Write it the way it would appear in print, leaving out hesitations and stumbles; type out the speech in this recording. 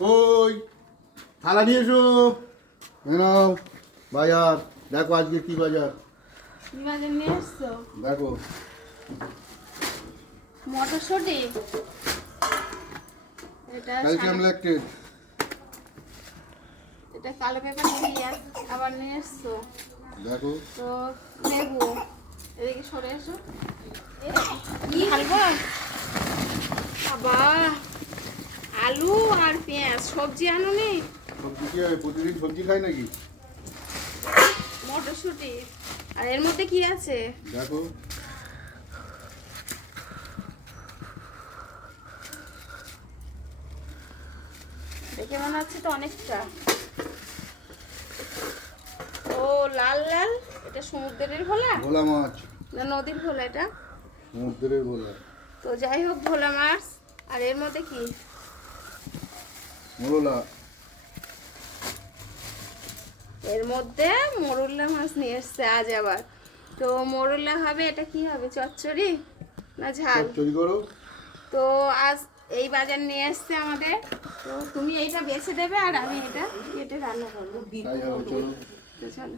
ওই থালা নিয়ে এসো। নাও বাজার দেখো আজকে কি বাজার। কি বাজার নিয়ে এসছো? দেখো মটরশুঁটি, এটা ক্যালসিয়াম ল্যাকটেট। এটা কালো পেঁপা পেঁয়াজ আবার নিয়ে এসছো। দেখো তো লেবু, এদিকে সরে এসো। ঢালবো বাবা, আলু আর পেঁয়াজ। সবজি আনো নি? সবজি কি হয়? প্রতিদিন সবজি খাই নাকি? মটরশুঁটি। আর এর মধ্যে কি আছে? দেখো দেখে মনে হচ্ছে তো অনেকটা। ও লাল লাল, এটা সমুদ্রের ভোলা ভোলা মাছ, না নদীর ভোলা? এটা সমুদ্রের ভোলা। তো যাই হোক, ভোলা মাছ। আর এর মধ্যে কি? মোরলা। এর মধ্যে মোরলা মাছ নিয়ে এসছে আজ আবার। তো মোরলা হবে, এটা কি হবে, চচ্চড়ি না ঝাল? চুরি করো। তো আজ এই বাজার নিয়ে এসছে আমাদের। তো তুমি এইটা বেছে দেবে আর আমি এটা কেটে রান্না করবো। তাই হবে, চলো। তো চলো।